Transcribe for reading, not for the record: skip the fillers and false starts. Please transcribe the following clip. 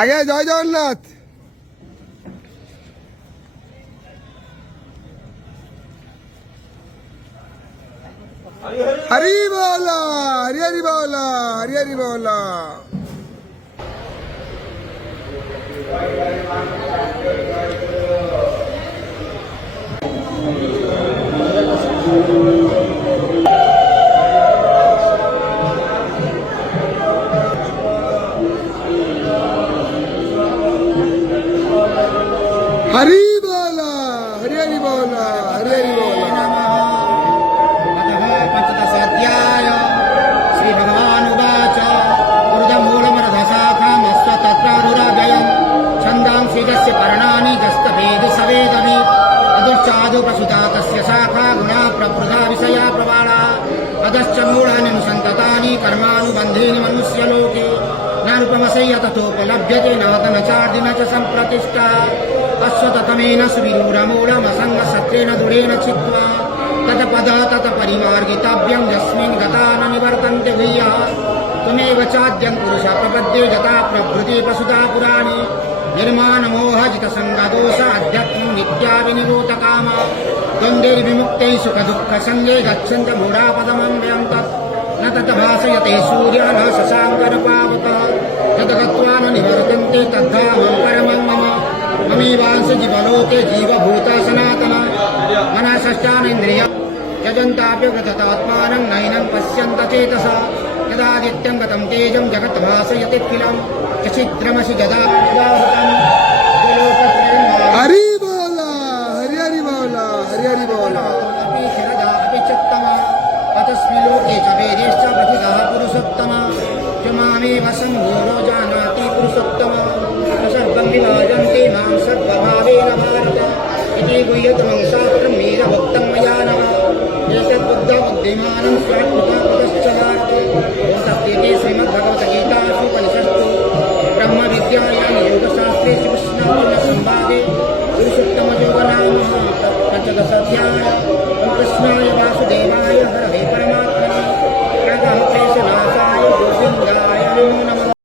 আগে জয় জগন্নাথ। হরি বলা, হরি হরি বলা, হরি হরি বলা। हरि बोला, हरि हरि बोला, हरि हरि बोला। पंचदशाध्याय श्री भगवान उवाच ऊर्ध्वमूलमर्धशाखामस्व तत्रानुरागयन् छन्दांसि यस्य पर्णानि यस्तवेदि सवेदवि अदुश्चादुपसुता तस्य शाखा गुणा प्रवृद्धा विषया प्रबाला अधश्च मूलानि अनुसन्ततानि कर्मानुबन्धीनि मनुष्यलोके नानुपमसय्य तथोपलभ्यते नातन चार्दिन च सम्प्रतिष्ठा अश्वततमेन सुविरूढमूलमसङ्गसत्रेण दृढेन छित्त्वा तत्पदा तत्परिमार्गितव्यं यस्मिन् गता न निवर्तन्ते भूयः त्वमेव चाद्यं पुरुषः प्रपद्ये गता प्रभृति पशुता पुराणे निर्माणमोहजितसङ्गदोष अध्यात्मं नित्या विनिरोधकामा द्वन्द्वैर्विमुक्तैः सुखदुःखसङ्गे गच्छन्त मूढापदमं तत् न तद्भासयते सूर्यः न शशाङ्करपावकः तद्गत्वा न निवर्तन्ते तद्धामं परमं मम ममीवांश जीवलोके जीवभूता सनातना मनसष्टानेन्द्रियं यजन्ताप्युगततात्मानं नैनं पश्यन्त चेतसा यदादित्यं गतं तेजं जगत् भासयति किलं चित्रमसि यदा हरि बोला, हरि हरि बोला, हरि हरि बोला। अपि शरदा अपि चित्तमा अतस्मिन् लोके च वेदेश्च प्रतितः पुरुषोत्तमा त्वमामेव सम्भूतो जानाति पुरुषोत्तमा सर्वं विभाजन्ते मां सर्वभावेन भारत इति गुह्यतमं शास्त्रम्